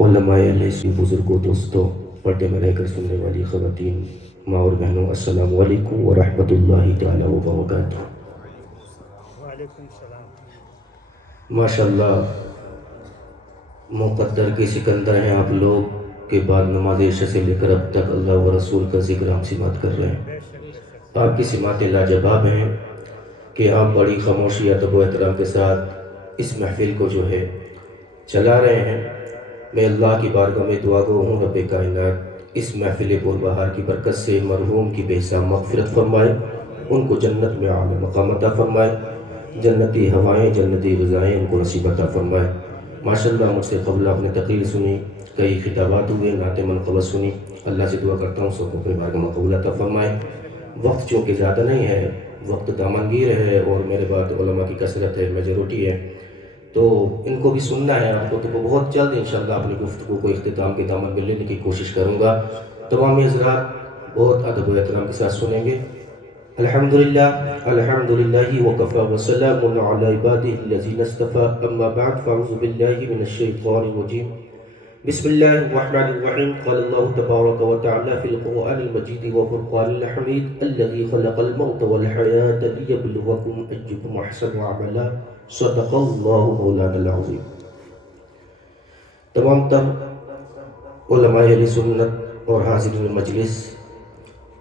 علماء علیہ سے بزرگوں، دوستوں، پردے میں رہ کر سننے والی خواتین، ماں اور بہنوں، السلام علیکم ورحمۃ اللہ تعالیٰ وبرکاتہ۔ وعلیکم السلام۔ ماشاءاللہ، مقدر کے سکندر ہیں آپ لوگ کہ بعد نماز عشاء سے لے کر اب تک اللہ و رسول کا ذکر ہم سماعت کر رہے بے ہیں۔ شک بے شک۔ آپ کی سماعتیں لاجواب ہیں کہ آپ بڑی خاموشی، ادب و احترام کے ساتھ اس محفل کو جو ہے چلا رہے ہیں۔ میں اللہ کی بارگاہ میں دعا گو ہوں رب کائنات اس محفل پر بہار کی برکت سے مرحوم کی بے حساب مغفرت فرمائے، ان کو جنت میں اعلی مقام عطا فرمائے، جنتی ہوائیں، جنتی غذائیں ان کو نصیب عطا فرمائے۔ ماشاءاللہ، مجھ سے قبل آپ نے تقریر سنی، کئی خطابات ہوئے، نعت منقبت سنی۔ اللہ سے دعا کرتا ہوں سب کو اپنی بارگاہ میں قبول عطا فرمائے۔ وقت چونکہ زیادہ نہیں ہے، وقت دامنگیر ہے اور میرے بعد علماء کی کثرت ہے، میجورٹی ہے، تو ان کو بھی سننا ہے آپ کو، تو وہ بہت جلد انشاءاللہ اپنی گفتگو کو اختتام کے دامن میں لینے کی کوشش کروں گا۔ تمام حضرات بہت ادب و احترام کے ساتھ سنیں گے۔ الحمدللہ وکفی وسلام علی عبادہ الذین اصطفی، اما بعد فاعوذ باللہ من الشیطان الرجیم، بسم اللہ الرحمن الرحیم۔ قال اللہ تبارک و تعالی فی القرآن المجید وفرقان الحمید، الذی خلق الموت والحیاة لیبلوکم ایکم احسن عملا، صدق اللہ مولانا العظیم۔ تمام تر علماء اہل سنت اور حاضرین مجلس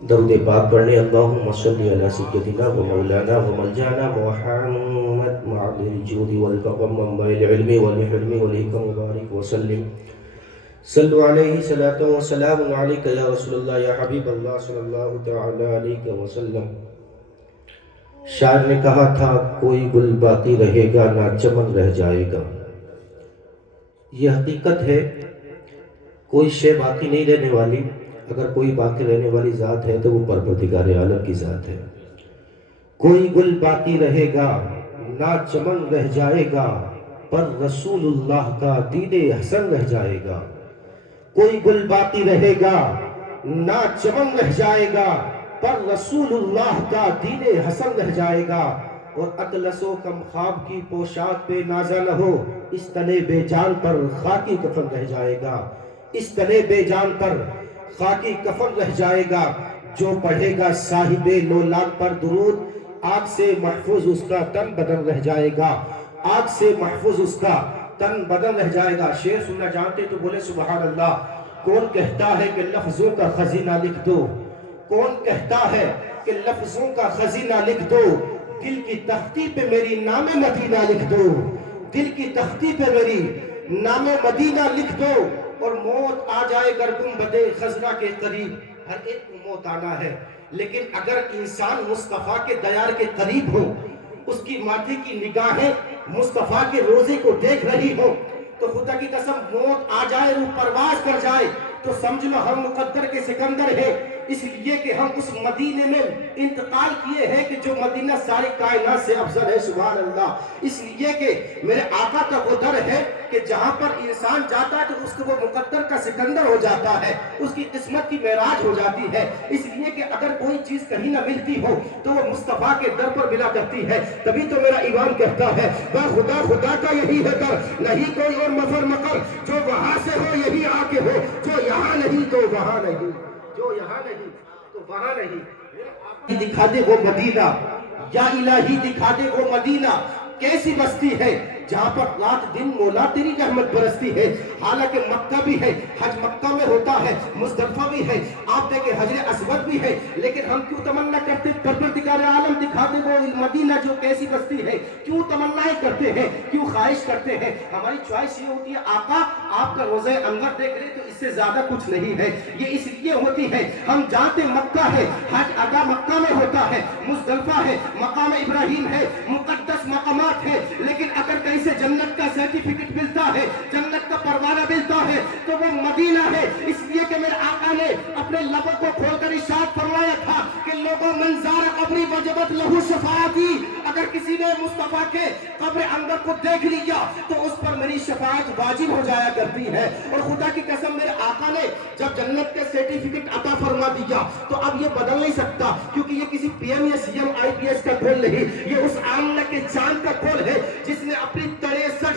درود پاک پڑھنے، اللہم صلی علی سیدنا و مولانا و ملجانا محمد معدن الجود والکرم منبع العلم والحلم والحکم وبارک وسلم، صلو علیہ صلاۃ و سلام علیک یا رسول اللہ یا حبیب اللہ صلی اللہ تعالی علیہ وسلم۔ شاعر نے کہا تھا کوئی گل باقی رہے گا نہ چمن رہ جائے گا۔ یہ حقیقت ہے، کوئی شے باقی نہیں رہنے والی، اگر کوئی باقی رہنے والی ذات ہے تو وہ پروردگار عالم کی ذات ہے۔ کوئی گل باقی رہے گا نہ چمن رہ جائے گا، پر رسول اللہ کا دین حسن رہ جائے گا۔ کوئی گل باقی رہے گا نہ چمن رہ جائے گا، پر رسول اللہ کا دین حسن رہ جائے گا۔ اور اطلس و کم خواب کی پوشاک پہ نازا نہ ہو، اس تنے بے جان پر خاکی کفن رہ جائے گا۔ اس تنے بے جان پر خاکی کفن رہ جائے گا۔ جو پڑھے گا صاحب لولاک پر درود، آگ سے محفوظ اس کا تن بدن رہ جائے گا۔ آگ سے محفوظ اس کا تن بدن رہ جائے گا۔ شعر سننا جانتے تو بولے سبحان اللہ۔ کون کہتا ہے کہ لفظوں کا خزینہ لکھ دو، کون کہتا ہے کہ لفظوں کا خزینہ لکھ دو، دل کی تختی پہ میری نام مدینہ لکھ دو، دل کی تختی پہ میری نام مدینہ لکھ دو۔ اور موت آ جائے گر گنبد خضرا کے قریب، ہر ایک کو موت آنا ہے، لیکن اگر انسان مصطفیٰ کے دیار کے قریب ہو، اس کی ماتھے کی نگاہیں مصطفیٰ کے روزے کو دیکھ رہی ہو، تو خدا کی قسم موت آ جائے، روح پرواز کر جائے، تو سمجھ لو ہم مقدر کے سکندر ہیں، اس لیے کہ ہم اس مدینے میں انتقال کیے ہیں کہ جو مدینہ ساری کائنات سے افضل ہے، سبحان اللہ۔ اس لیے کہ میرے آقا کا وہ در ہے کہ جہاں پر انسان جاتا ہے تو اس کو وہ مقدر کا سکندر ہو جاتا ہے، اس کی قسمت کی معراج ہو جاتی ہے۔ اس لیے کہ اگر کوئی چیز کہیں نہ ملتی ہو تو وہ مصطفیٰ کے در پر ملا کرتی ہے۔ تبھی تو میرا امام کہتا ہے با خدا خدا کا یہی ہے در، نہیں کوئی اور مفر مقر، جو وہاں سے ہو یہی آ کے ہو، جو یہاں نہیں تو وہاں نہیں، جو یہاں نہیں تو وہاں نہیں۔ دکھا دے وہ مدینہ، یا الہی دکھا دے وہ مدینہ، کیسی بستی ہے جہاں پر رات دن مولا تیری رحمت برستی ہے۔ حالانکہ مکہ بھی ہے، حج مکہ میں ہوتا ہے، مزدلفہ بھی ہے، آپ دیکھیں حجر اسود بھی ہے، لیکن ہم کیوں تمنا کرتے پروردگار عالم دکھا دے وہ مدینہ جو کیسی بستی ہے؟ کیوں تمنائیں کرتے ہیں، کیوں خواہش کرتے ہیں؟ ہماری چوائس یہ ہوتی ہے آقا آپ کا روضہ انور دیکھ لیں تو اس سے زیادہ کچھ نہیں ہے۔ یہ اس لیے ہوتی ہے، ہم جانتے مکہ ہے، حج ادا مکہ میں ہوتا ہے، مزدلفہ ہے، مقام ابراہیم ہے، مقدس مقامات ہے، لیکن اگر کہیں سے جنت کا سرٹیفکیٹ ملتا ہے، جنت کا پروانہ ملتا ہے تو وہ مدینہ ہے۔ اس لیے کہ میرے آقا نے اپنے لبوں کو کھول کر ارشاد فرمایا تھا کہ لوگوں منظار قبری وجبت لہو شفاعتی، اگر کسی نے مصطفیٰ کے قبر انور کو دیکھ لیا تو اس پر میری شفاعت واجب ہو جایا کرتی ہے۔ اور خدا کی قسم میرے آقا نے جب جنت کے سرٹیفکیٹ عطا فرما دیا تو اب یہ بدل نہیں سکتا، کیونکہ یہ کسی پی ایم یا سی ایم آئی پی ایس کا کھول نہیں، یہ اس آمنہ کے چاند کا کھول ہے جس نے اپنی 63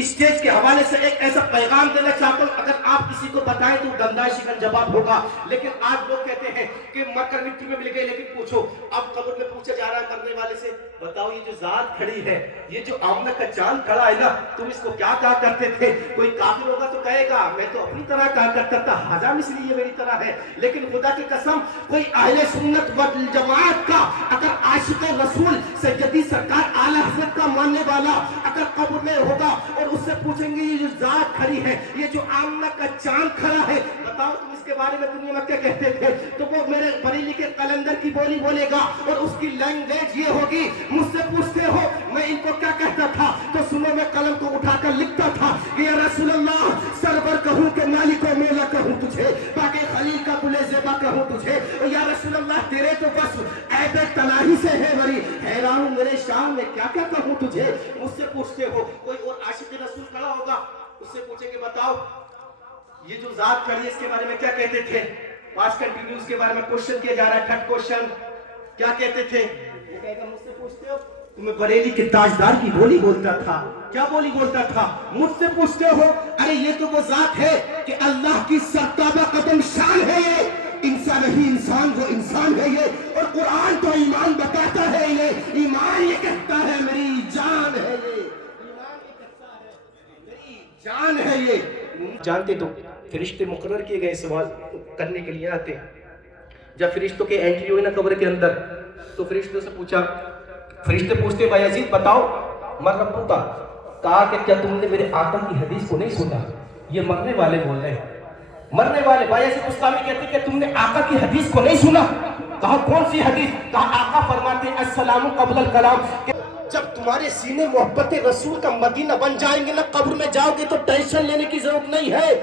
اسٹیج کے حوالے سے ایک ایسا پیغام دینا چاہتا ہوں، اگر آپ کسی کو بتائیں تو گندا شکن جواب ہوگا، لیکن آج لوگ کہتے ہیں کہ مر کر مٹی میں مل گئے، لیکن پوچھو اب قبر میں پوچھا جا رہا ہے مرنے والے سے، بتاؤ یہ جو ذات کھڑی ہے، یہ جو آمنہ کا چاند کھڑا ہے نا، تم اس کو کیا کہا کرتے تھے؟ کوئی کافر ہوگا تو کہے گا میں تو اپنی طرح کہا کرتا تھا، حضام اس لیے میری طرح ہے، لیکن خدا کی قسم کوئی اہل سنت والجماعت کا اگر عاشق رسول سیدی سرکار اعلی حضرت کا ماننے والا اگر قبر میں ہوگا اور اس سے پوچھیں گے یہ جو ذات کھڑی ہے، یہ جو آمنہ کا چاند کھڑا ہے، بتاؤ تم اس کے بارے میں دنیا میں کیا کہتے تھے؟ تو وہ میرے بریلی کے قلندر کی بولی بولے گا اور اس کی لینگویج یہ ہوگی، مجھ سے پوچھتے ہو میں ان کو کیا کہتا تھا؟ تو سنو میں قلم کو اٹھا کر لکھتا تھا کہ یا رسول اللہ سرور کہوں کہ مالک و مولا کہوں تجھے، باقی خلیل کا بلے زیبا کہوں تجھے، یا رسول اللہ تیرے تو بس عیب تناہی سے ہے بری، حیران ہوں میرے شام میں کیا کیا کہوں تجھے؟ مجھ سے پوچھتے ہو، کوئی اور عاشق رسول کھڑا ہوگا اس سے پوچھیں گے بتاؤ یہ جو ذات کھڑی ہے اس کے بارے میں کیا کہتے تھے؟ پاسٹ کنٹینیوز کے بارے میں کوشچن کیا جا رہا ہے، تھرڈ کوشچن کیا کہتے تھے؟ یہ کہے گا مجھ سے پوچھتے ہو تمہیں بریلی کے تاجدار کی بولی بولتا تھا، کیا بولی بولتا تھا؟ مجھ سے پوچھتے ہو ارے یہ تو وہ ذات ہے کہ اللہ کی سرتابہ قدم شان ہے، یہ انسان نہیں انسان وہ انسان ہے یہ، اور قرآن تو ایمان بتاتا ہے انہیں، ایمان یہ کہتا ہے میری جان ہے یہ، ایمان یہ کہتا ہے میری جان ہے یہ۔ جانتے تو فرشتے مقرر کیے گئے سوال کرنے کے لیے آتے، جب فرشتوں کے انٹری ہوئی نا قبر کے اندر تو فرشتوں سے پوچھا، فرشتے پوچھتے بایزید بتاؤ من ربک کا، کہا کہ کیا تم نے میرے آقا کی حدیث کو نہیں سنا؟ یہ مرنے والے بول رہے ہیں، مرنے والے بایزید بستامی کہتے کہ تم نے آقا کی حدیث کو نہیں سنا؟ کہا کون سی حدیث؟ کہا آقا فرماتے السلام قبل الکلام، جب تمہارے سینے محبت رسول کا مدینہ بن جائیں گے نا قبر میں جاؤ گے تو ٹینشن لینے کی ضرورت نہیں ہے،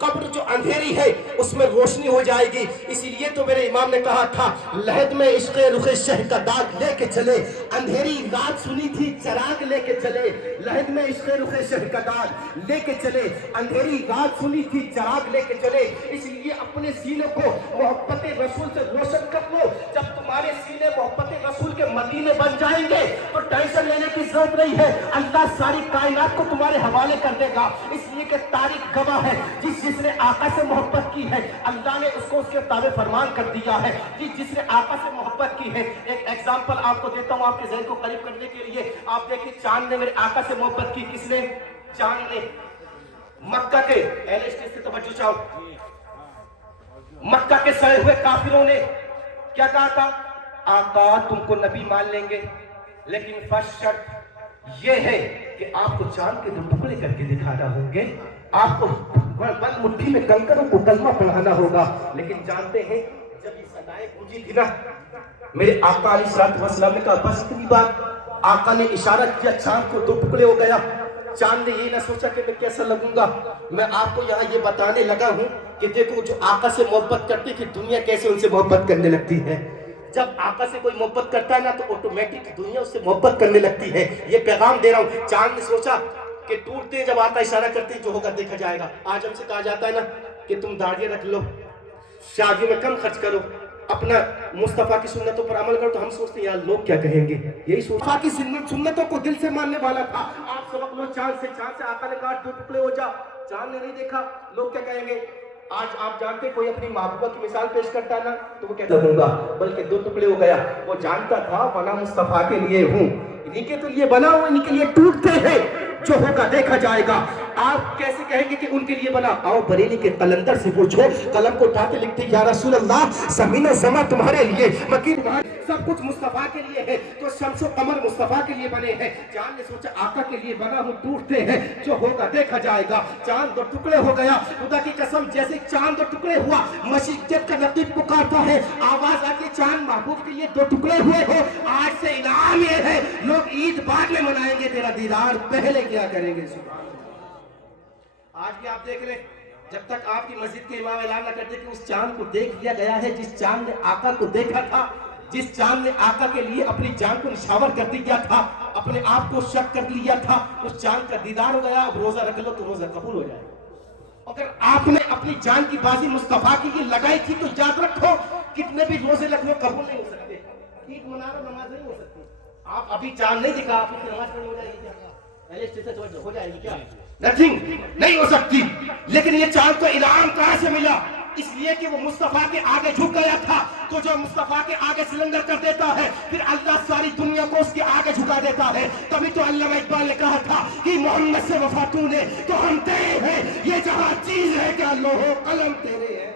قبر جو اندھیری ہے اس میں روشنی ہو جائے گی، اسی لیے تو میرے امام نے کہا تھا لحد میں عشق رخ شہ کا داغ لے کے چلے، اندھیری رات سنی تھی چراغ لے کے چلے، لحد میں عشق رخ شہ کا داغ لے کے چلے، اندھیری رات سنی تھی چراغ لے کے چلے، اس لیے اپنے سینے کو محبت رسول سے روشن کر لو، جب تمہارے سینے محبت رسول کے مدینے بن جائیں گے تو ٹینشن لینے کی ضرورت نہیں ہے، اللہ ساری کائنات کو تمہارے حوالے کر دے گا، اس لیے کہ تاریخ گواہ ہے جس نے آقا سے محبت کی ہے اللہ نے اس کو اس کے تابع فرمان کر دیا ہے، جس نے آقا سے محبت کی ہے۔ ایک ایگزامپل آپ کو دیتا ہوں آپ کے ذہن کو قریب کرنے کے لیے، آپ دیکھیں چاند نے میرے آقا سے محبت کی، کس نے؟ چاند نے۔ مکہ کے اہل اسٹیج سے توجہ چاہو، مکہ کے سڑے ہوئے کافروں نے کیا کہا تھا؟ آقا تم کو نبی مان لیں گے لیکن فرض شرط یہ ہے کہ آپ کو چاند کے دو ٹکڑے کر کے دکھانا ہوں گے، آپ کو بند مٹھی میں کنکروں کو کلمہ پڑھانا ہوگا، لیکن جانتے ہیں جب یہ صدائیں گونجی تھی نا میرے آقا علیہ السلام نے کہا بس اتنی بات، آقا نے اشارہ کیا چاند کو دو ٹکڑے ہو گیا، چاند نے یہ نہ سوچا کہ میں کیسا لگوں گا، میں آپ کو یہاں یہ بتانے لگا ہوں کہ دیکھو جو آقا سے محبت کرتی تھی دنیا کیسے ان سے محبت کرنے لگتی ہے، جب آقا سے کوئی محبت کرتا ہے نا تو آٹومیٹک دنیا اس سے محبت کرنے لگتی ہے، یہ پیغام دے رہا ہوں۔ چاند نے سوچا کہ ٹوٹتے جب آقا اشارہ کرتے جو ہوگا دیکھا جائے گا، آج ہم سے کہا جاتا ہے نا کہ تم داڑیاں رکھ لو، شادیوں میں کم خرچ کرو، اپنا مصطفیٰ کی سنتوں پر عمل کرو، تو ہم سوچتے ہیں یار لوگ کیا کہیں گے، یہی مصطفیٰ کی سنتوں کو دل سے ماننے والا تھا، آپ سبق لو چاند سے آقا نے کہا دو ٹکڑے ہو جا، چاند نے نہیں دیکھا، لوگ کیا کہیں گے؟ آج آپ جانتے کوئی اپنی محبوبہ کی مثال پیش کرتا ہے نا تو وہ کہتا ہوں گا بلکہ دو ٹکڑے ہو گیا، وہ جانتا تھا بنا مصطفیٰ کے لیے ہوں، انہی کے تو لیے بنا ہوں، انہی کے لیے ٹوٹتے ہیں، جو ہوگا دیکھا جائے گا۔ آپ کیسے کہیں گے کہ ان کے لیے بنا؟ آؤ بریلی کے قلندر سے پوچھو، قلم کو اٹھا کے لکھتے یا رسول اللہ زمین و زماں تمہارے لیے، مکین سب کچھ مصطفیٰ کے لیے ہے، تو شمس و قمر مصطفیٰ کے لیے بنے ہیں، چاند نے سوچا آقا کے لیے بنا ہوں، ٹوٹتے ہیں، جو ہوگا دیکھا جائے گا۔ چاند دو ٹکڑے ہو گیا، خدا کی قسم جیسے چاند دو ٹکڑے ہوا مسجد کا نقیب پکارتا ہے، آواز آتی چاند محبوب کے لیے دو ٹکڑے ہوئے ہو، آج سے انعام یہ ہے لوگ عید بعد میں منائیں گے، تیرا دیدار پہلے کیا کریں گے۔ آج بھی آپ دیکھ لیں جب تک آپ کی مسجد کے امام اعلان نہ کرتے کہ اس چاند کو دیکھ لیا گیا ہے جس چاند نے آقا کو دیکھا تھا، جس چاند نے آقا کے لیے اپنی جان کو نشاور کر دیا تھا، اپنے آپ کو شک کر لیا تھا، اس چاند کا دیدار ہو گیا، اب روزہ رکھ لو تو روزہ قبول ہو جائے۔ اگر آپ نے اپنی جان کی بازی مصطفیٰ کی یہ لگائی تھی تو یاد رکھو کتنے بھی روزے رکھ لو قبول نہیں ہو سکتے، عید منا رہے نماز نہیں ہو سکتی۔ آپ ابھی چاند نہیں دکھا آپ کی نماز پڑھی ہو جائے گی، ہو جائے گی کیا؟ نتھنگ نہیں ہو سکتی. لیکن یہ چاند کو انعام کہاں سے ملا؟ اس لیے کہ وہ مصطفیٰ کے آگے جھک گیا تھا. تو جو مصطفیٰ کے آگے سلنڈر کر دیتا ہے پھر اللہ ساری دنیا کو اس کے آگے جھکا دیتا ہے. تبھی تو علامہ اقبال نے کہا تھا کہ محمد سے وفا تو نے تو ہم تیرے ہیں. یہ جہاں چیز ہے کیا لوح و قلم تیرے ہیں.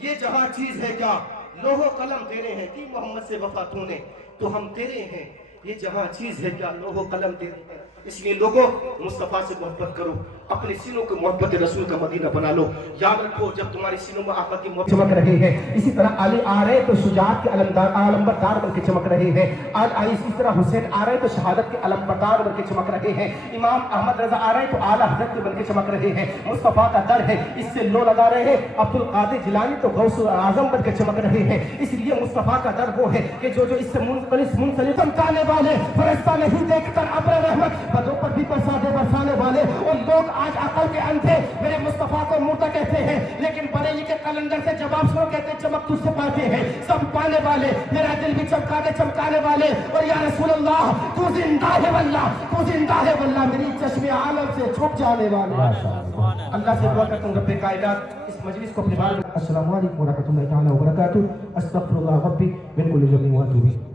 یہ جہاں چیز ہے کیا لوح و قلم تیرے ہیں. کہ محمد سے وفا تو نے تو ہم تیرے ہیں. یہ جہاں چیز ہے کیا لوح و قلم تیرے ہیں. اس لیے لوگوں مصطفیٰ سے محبت کرو. اپنے سینوں کو محبت رسول کا مدینہ بنا لو. یاد رکھو جب تمہارے سینوں میں آقا کی محبت چمک رہے ہیں اسی طرح علی آ رہے تو شجاعت کے علمبردار بن کے چمک رہے ہیں. آج اسی طرح حسین آ رہے تو شہادت کے علمبردار بن کے چمک رہے ہیں. امام احمد رضا آ رہے تو اعلیٰ حضرت کے بن کے چمک رہے ہیں. مصطفیٰ کا در ہے اس سے لو لگا رہے ہیں. عبد القادر جیلانی تو غوث اعظم بن کے چمک رہے ہیں. اس لیے مصطفیٰ کا در وہ ہے کہ جو اس سے منسلک چمکانے والے فرشتہ نہیں دیکھ کر ابر رحمت بدوں پر بھی برسانے والے. اور لوگ آج عقل کے اندھے میرے مصطفیٰ کو مردہ کہتے ہیں لیکن بریلی کے کلندر سے جواب سنو کہتے ہیں چمک تجھ سے پاتے ہیں. سب پانے والے میرا دل بھی چمکا دے چمکانے والے. اور یا رسول اللہ تو زندہ ہے واللہ تو زندہ ہے واللہ میری چشم عالم سے چھپ جانے والے. اللہ سے دعا کرتا ہوں رب کائنات اس مجلس کو اپنے بار. السلام علیکم ورحمۃ اللہ تعالیٰ وبرکاتہ. استغفر اللہ ربی من کل ذنب واتوب الیہ.